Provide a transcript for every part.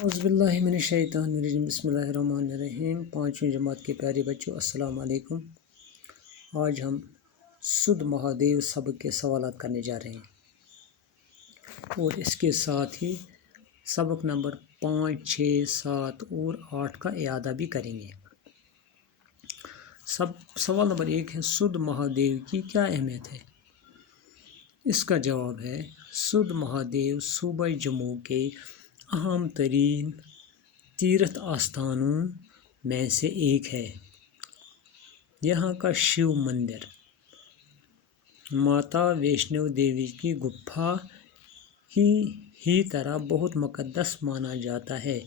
اعوذ باللہ من الشیطان الرجیم بسم اللہ الرحمن الرحیم۔ پانچویں جماعت کے پیارے بچوں السلام علیکم۔ آج ہم سدھ مہادیو سبق کے سوالات کرنے جا رہے ہیں اور اس کے ساتھ ہی سبق نمبر 5، 6، 7 اور 8 کا اعادہ بھی کریں گے۔ سوال نمبر 1 ہے سدھ مہادیو کی کیا اہمیت ہے؟ اس کا جواب ہے سدھ مہادیو صوبہ جموں کے اہم ترین تیرتھ آستانوں میں سے ایک ہے۔ یہاں کا شیو مندر ماتا ویشنو دیوی کی گپھا ہی طرح بہت مقدس مانا جاتا ہے۔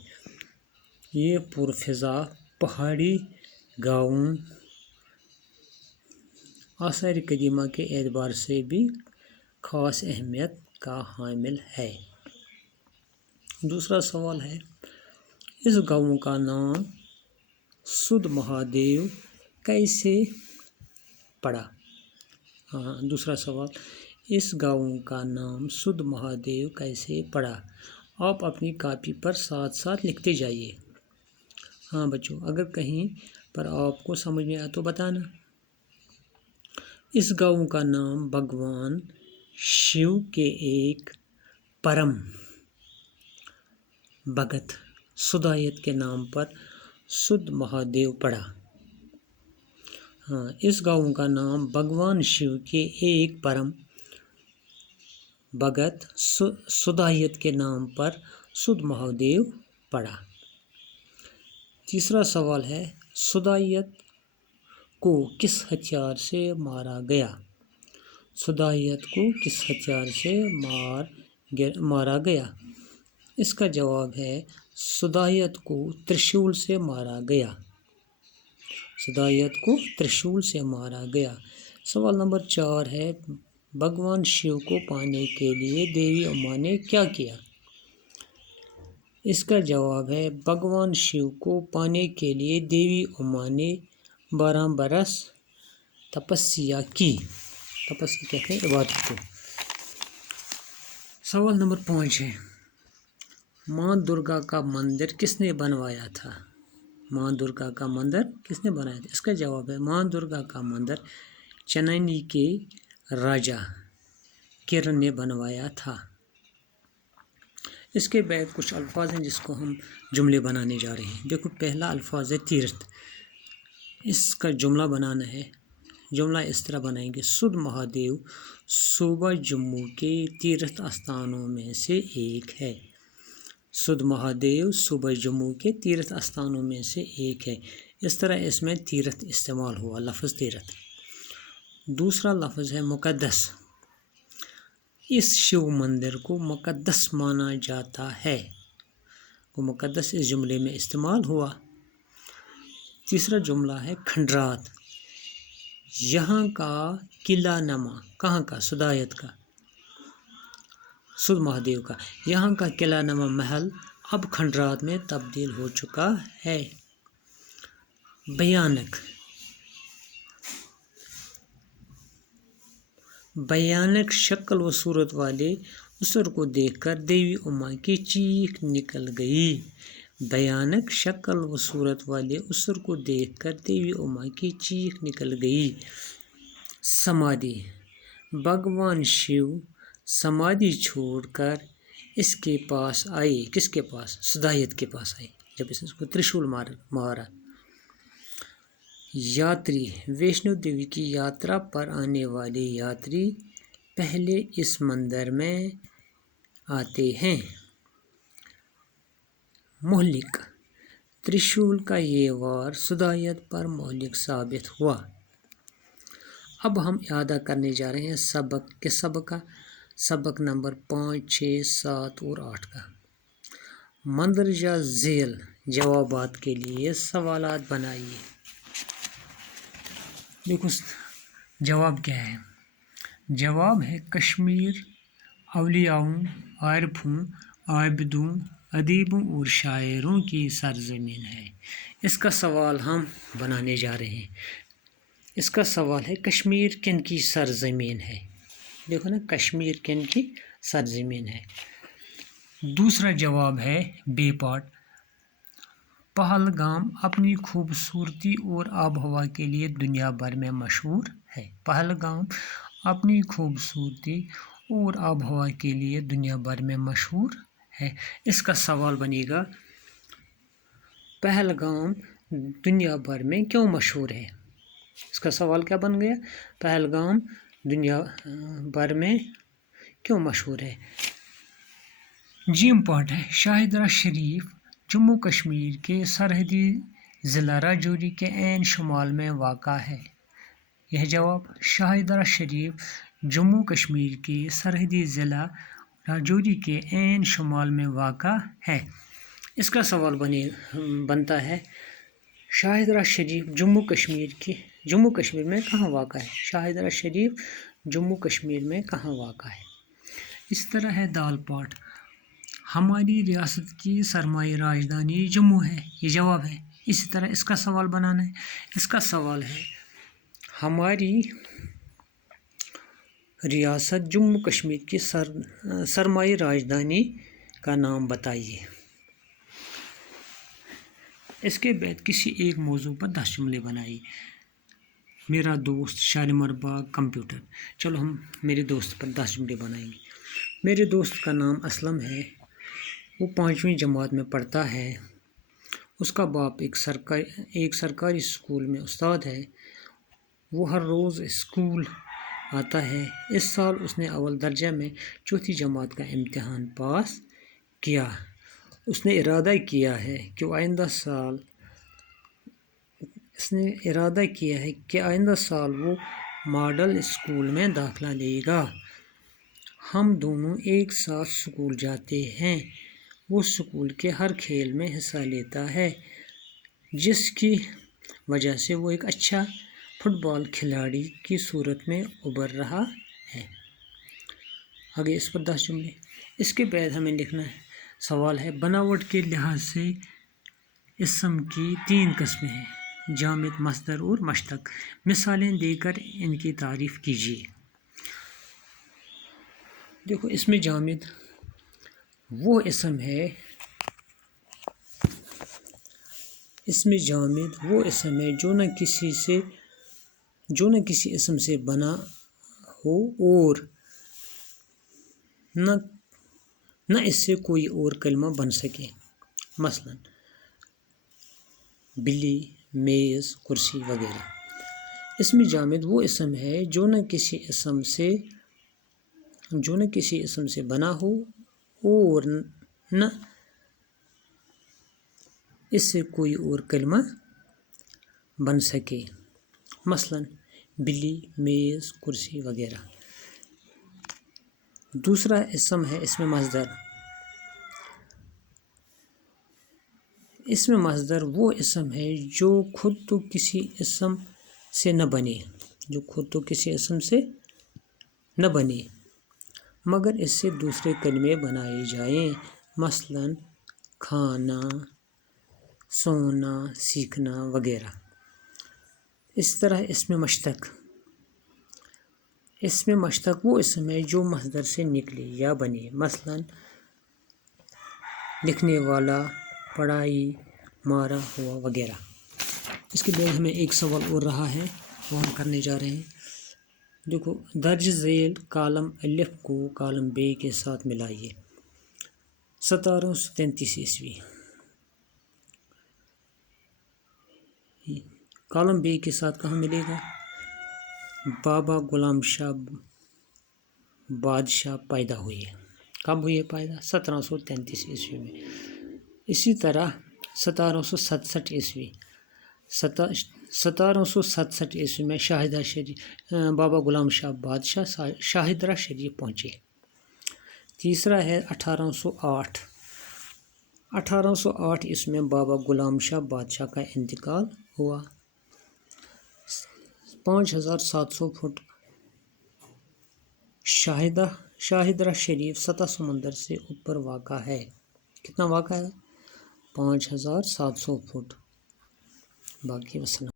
یہ پرفضا پہاڑی گاؤں آثار قدیمہ کے اعتبار سے بھی خاص اہمیت کا حامل ہے۔ دوسرا سوال ہے اس گاؤں کا نام سدھ مہادیو کیسے پڑا؟ دوسرا سوال اس گاؤں کا نام سدھ مہادیو کیسے پڑا؟ آپ اپنی کاپی پر ساتھ ساتھ لکھتے جائیے۔ ہاں بچوں، اگر کہیں پر آپ کو سمجھ میں آیا تو بتانا۔ اس گاؤں کا نام بھگوان شیو کے ایک پرم بھگت سدھایت کے نام پر سدھ مہادیو پڑا۔ اس گاؤں کا نام بھگوان شیو کے ایک پرم بھگت سدھایت کے نام پر سدھ مہادیو پڑا۔ تیسرا سوال ہے سدھایت کو کس ہتھیار سے مارا گیا؟ سدھایت کو کس ہتھیار سے مارا گیا؟ اس کا جواب ہے سدھایت کو ترشول سے مارا گیا۔ سدھایت کو ترشول سے مارا گیا۔ سوال نمبر 4 ہے بھگوان شیو کو پانے کے لیے دیوی اما نے کیا کیا؟ اس کا جواب ہے بھگوان شیو کو پانے کے لیے دیوی اما نے 12 برس تپسیا کی۔ تپسیا کہتے ہیں عبادت کو۔ سوال نمبر 5 ہے ماں درگا کا مندر کس نے بنوایا تھا؟ ماں درگا کا مندر کس نے بنایا تھا؟ اس کا جواب ہے ماں درگا کا مندر چننی کے راجا کرن نے بنوایا تھا۔ اس کے بعد کچھ الفاظ ہیں جس کو ہم جملے بنانے جا رہے ہیں۔ دیکھو پہلا الفاظ ہے تیرتھ۔ اس کا جملہ بنانا ہے۔ جملہ اس طرح بنائیں گے سدھ مہادیو صوبہ جموں کے تیرتھ آستانوں میں سے ایک ہے۔ سدھ مہادیو صوبہ جموں کے تیرتھ آستانوں میں سے ایک ہے۔ اس طرح اس میں تیرتھ استعمال ہوا، لفظ تیرتھ۔ دوسرا لفظ ہے مقدس۔ اس شیو مندر کو مقدس مانا جاتا ہے۔ وہ مقدس اس جملے میں استعمال ہوا۔ تیسرا جملہ ہے کھنڈرات۔ یہاں کا قلعہ نما، کہاں کا؟ سدھایت کا، سدھ مہادیو کا۔ یہاں کا قلعہ نما محل اب کھنڈرات میں تبدیل ہو چکا ہے۔ بھیانک شکل و صورت والے اسر کو دیکھ کر دیوی اما کی چیخ نکل گئی۔ بھیانک شکل و صورت والے اسر کو دیکھ کر دیوی اما کی چیخ نکل گئی۔ سمادھی۔ بھگوان شیو سمادھی چھوڑ کر اس کے پاس آئے۔ کس کے پاس؟ سدھایت کے پاس آئے جب اس نے اس کو ترشول مارا۔ یاتری۔ ویشنو دیوی کی یاترا پر آنے والے یاتری پہلے اس مندر میں آتے ہیں۔ مہلک۔ ترشول کا یہ وار سدھایت پر مہلک ثابت ہوا۔ اب ہم اعادہ کرنے جا رہے ہیں سبق کا، سبق نمبر 5، 6، 7 اور 8 کا۔ مندرجہ ذیل جوابات کے لیے سوالات بنائیے۔ دیکھو جواب کیا ہے؟ جواب ہے کشمیر اولیاؤں، عارفوں، عابدوں، ادیبوں اور شاعروں کی سرزمین ہے۔ اس کا سوال ہم بنانے جا رہے ہیں۔ اس کا سوال ہے کشمیر کن کی سرزمین ہے؟ دیکھو نا، کشمیر کن کی سرزمین ہے۔ دوسرا جواب ہے بے پارٹ. پہلگام اپنی خوبصورتی اور آب و ہوا کے لیے دنیا بھر میں مشہور ہے. پہلگام اپنی خوبصورتی اور آب و ہوا کے لیے دنیا بھر میں مشہور ہے. اس کا سوال بنے گا پہلگام دنیا بھر میں کیوں مشہور ہے. اس کا سوال کیا بن گیا؟ پہلگام دنیا بھر میں کیوں مشہور ہے. جیم پارٹ ہے شاہدرہ شریف جموں کشمیر کے سرحدی ضلع راجوری کے عین شمال میں واقع ہے. یہ جواب شاہدرہ شریف جموں کشمیر کے سرحدی ضلع راجوری کے عین شمال میں واقع ہے. اس کا سوال بنتا ہے شاہدرہ شریف جموں کشمیر میں کہاں واقع ہے. شاہدرہ شریف جموں کشمیر میں کہاں واقع ہے. اس طرح ہے دال پاٹ ہماری ریاست کی سرمایہ راجدھانی جموں ہے. یہ جواب ہے. اسی طرح اس کا سوال بنانا ہے. اس کا سوال ہے ہماری ریاست جموں کشمیر کی سرمایہ راجدھانی کا نام بتائیے. اس کے بعد کسی ایک موضوع پر 10 جملے بنائیے. میرا دوست شالیمار باغ کمپیوٹر. چلو ہم میرے دوست پر 10 جملے بنائیں گے. میرے دوست کا نام اسلم ہے. وہ 5ویں جماعت میں پڑھتا ہے. اس کا باپ ایک سرکاری اسکول میں استاد ہے. وہ ہر روز اسکول آتا ہے. اس سال اس نے اول درجہ میں 4تھی جماعت کا امتحان پاس کیا. اس نے ارادہ کیا ہے کہ آئندہ سال وہ ماڈل اسکول میں داخلہ لے گا. ہم دونوں ایک ساتھ اسکول جاتے ہیں. وہ اسکول کے ہر کھیل میں حصہ لیتا ہے جس کی وجہ سے وہ ایک اچھا فٹ بال کھلاڑی کی صورت میں ابھر رہا ہے. آگے اس پر 10 جملے. اس کے بعد ہمیں لکھنا ہے. سوال ہے بناوٹ کے لحاظ سے اسم کی 3 قسمیں ہیں جامد، مصدر اور مشتق. مثالیں دے کر ان کی تعریف کیجیے. دیکھو اس میں جامد وہ اسم ہے جو نہ کسی اسم سے بنا ہو اور نہ اس سے کوئی اور کلمہ بن سکے. مثلا بلی، میز، کرسی وغیرہ. اس میں جامد وہ اسم ہے جو نہ کسی اسم سے بنا ہو اور نہ اس سے کوئی اور کلمہ بن سکے. مثلا بلی، میز، کرسی وغیرہ. دوسرا اسم ہے اس میں مصدر. اس میں مصدر وہ اسم ہے جو خود تو کسی اسم سے نہ بنے مگر اس سے دوسرے کلمے بنائے جائیں. مثلا کھانا، سونا، سیکھنا وغیرہ. اس طرح اس میں مشتق وہ اسم ہے جو مصدر سے نکلے یا بنے. مثلا لکھنے والا، پڑھائی، مارا ہوا وغیرہ. اس کے بعد ہمیں ایک سوال اور رہا ہے وہ ہم کرنے جا رہے ہیں. دیکھو درج ذیل کالم الف کو کالم ب کے ساتھ ملائیے. 1733 عیسوی. کالم بے کے ساتھ کہاں ملے گا؟ بابا غلام شاہ بادشاہ پیدا ہوئے. کب ہوئے پیدا؟ 1733 عیسوی میں. اسی طرح 1767 عیسوی میں بابا غلام شاہ بادشاہ شاہدرہ شریف پہنچے. تیسرا ہے 1808 عیسوی میں بابا غلام شاہ بادشاہ کا انتقال ہوا. 5700 فٹ شاہدرہ شریف سطح سمندر سے اوپر واقع ہے. کتنا واقع ہے؟ 5700 فٹ. باقی وسلام.